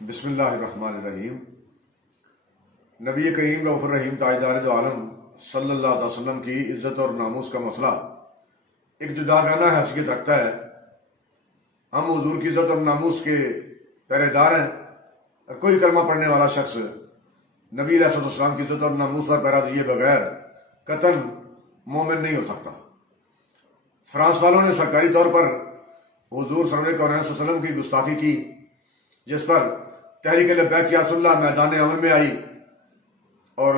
بسم اللہ الرحمن الرحیم۔ نبی کریم رؤوف الرحیم تاجدار دو عالم صلی اللہ علیہ وسلم کی عزت اور ناموس کا مسئلہ ایک جداگانہ حیثیت رکھتا ہے۔ ہم حضور کی عزت اور ناموس کے پہرے دار ہیں اور کوئی کلمہ پڑھنے والا شخص نبی علیہ السلام کی عزت اور ناموس پر پہرا دیے بغیر قطعاً مومن نہیں ہو سکتا۔ فرانس والوں نے سرکاری طور پر حضور صلی اللہ علیہ وسلم کی گستاخی کی، جس پر تحریک لبیک یا رسول اللہ میدان عمل میں آئی اور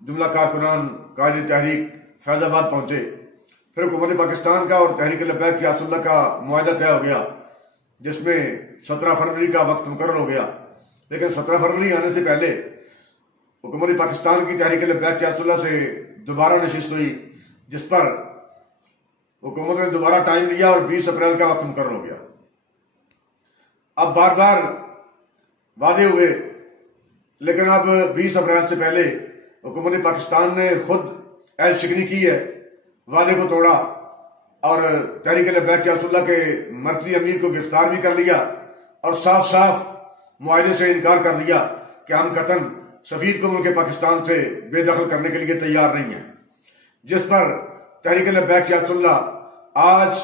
جملہ کارکنان قائد تحریک فیض آباد پہنچے۔ پھر حکومت پاکستان کا اور تحریک لبیک یا رسول اللہ کا معاہدہ طے ہو گیا، جس میں 17 فروری کا وقت مقرر ہو گیا۔ لیکن 17 فروری آنے سے پہلے حکومت پاکستان کی تحریک لبیک یا رسول اللہ سے دوبارہ نشست ہوئی، جس پر حکومت نے دوبارہ ٹائم لیا اور 20 اپریل کا وقت مقرر ہو گیا۔ اب بار بار وعدے ہوئے، لیکن اب 20 اپریل سے پہلے حکومت پاکستان نے خود عہد شکنی کی ہے، وعدے کو توڑا اور تحریک لبیک یا رسول اللہ کے مرکزی امیر کو گرفتار بھی کر لیا اور صاف صاف معاہدے سے انکار کر دیا کہ ہم قطعاً سفیر کو ملک پاکستان سے بے دخل کرنے کے لیے تیار نہیں ہیں، جس پر تحریک لبیک یا رسول اللہ آج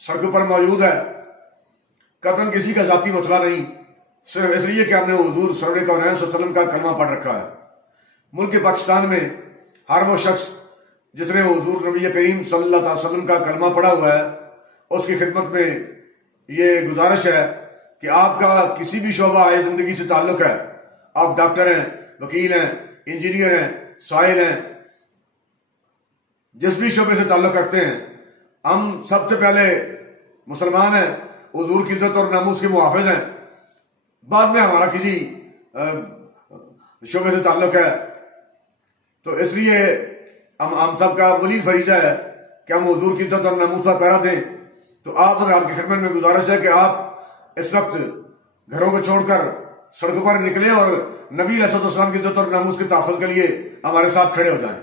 سڑکوں پر موجود ہے۔ قطعاً کسی کا ذاتی مسئلہ نہیں، صرف اس لیے کہ ہم نے حضور صلی اللہ علیہ وسلم کا کلمہ پڑھ رکھا ہے۔ ملک پاکستان میں ہر وہ شخص جس نے حضور نبی کریم صلی اللہ علیہ وسلم کا کلمہ پڑھا ہوا ہے، اس کی خدمت میں یہ گزارش ہے کہ آپ کا کسی بھی شعبہ زندگی سے تعلق ہے، آپ ڈاکٹر ہیں، وکیل ہیں، انجینئر ہیں، سائل ہیں، جس بھی شعبے سے تعلق رکھتے ہیں، ہم سب سے پہلے مسلمان ہیں، حضور کی عزت اور ناموس کے محافظ ہیں، بعد میں ہمارا کسی شعبے سے تعلق ہے۔ تو اس لیے ہم سب کا ولی فریضہ ہے کہ ہم حضور کی عزت اور ناموس کا پہرا دیں۔ تو آپ حضرات کی خدمت میں گزارش ہے کہ آپ اس وقت گھروں کو چھوڑ کر سڑکوں پر نکلیں اور نبی علیہ السلام کی عزت اور ناموس کے تحفظ کے لیے ہمارے ساتھ کھڑے ہو جائیں۔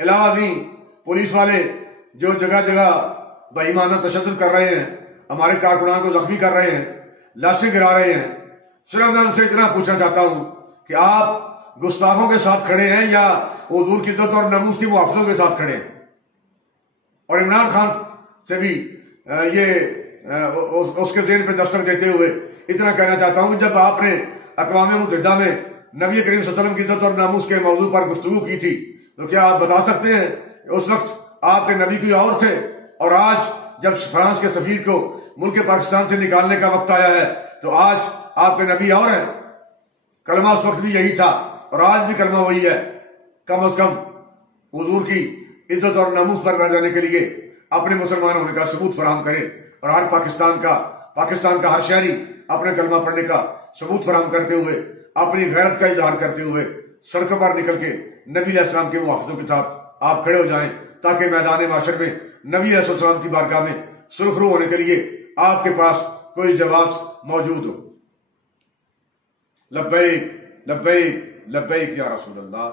علاوہ ازیں پولیس والے جو جگہ جگہ بے ایمانہ تشدد کر رہے ہیں، ہمارے کارکنان کو زخمی کر رہے ہیں، لاشیں گرا رہے ہیں، صرف میں ان سے اتنا پوچھنا چاہتا ہوں کہ آپ گستاخوں کے ساتھ کھڑے ہیں یا حضور کی عزت اور ناموس کی محافظوں کے ساتھ کھڑے ہیں؟ اور عمران خان سے بھی اس کے ذہن پہ دستک دیتے ہوئے اتنا کہنا چاہتا ہوں، جب آپ نے اقوام متحدہ میں نبی کریم صلی اللہ علیہ وسلم کی عزت اور ناموس کے موضوع پر گفتگو کی تھی، تو کیا آپ بتا سکتے ہیں کہ اس وقت آپ کے نبی کوئی اور تھے، اور آج جب فرانس کے سفیر کو ملک پاکستان سے نکالنے کا وقت آیا ہے تو آج آپ کے نبی اور ہیں؟ کلمہ اس وقت بھی یہی تھا اور آج بھی کلمہ وہی ہے۔ کم از کم حضور کی عزت اور ناموس پر رہ جانے کے لیے اپنے مسلمان ہونے کا ثبوت فراہم کرے، اور ہر پاکستان کا ہر شہری اپنے کلمہ پڑھنے کا ثبوت فراہم کرتے ہوئے اپنی غیرت کا اظہار کرتے ہوئے سڑکوں پر نکل کے نبی علیہ السلام کے محافظوں کے ساتھ آپ کھڑے ہو جائیں، تاکہ میدان معاشر میں نبی علیہ السلام کی بارگاہ میں سرخرو ہونے کے لیے آپ کے پاس کوئی جواز موجود ہو۔ لبیک لبیک لبیک یا رسول اللہ۔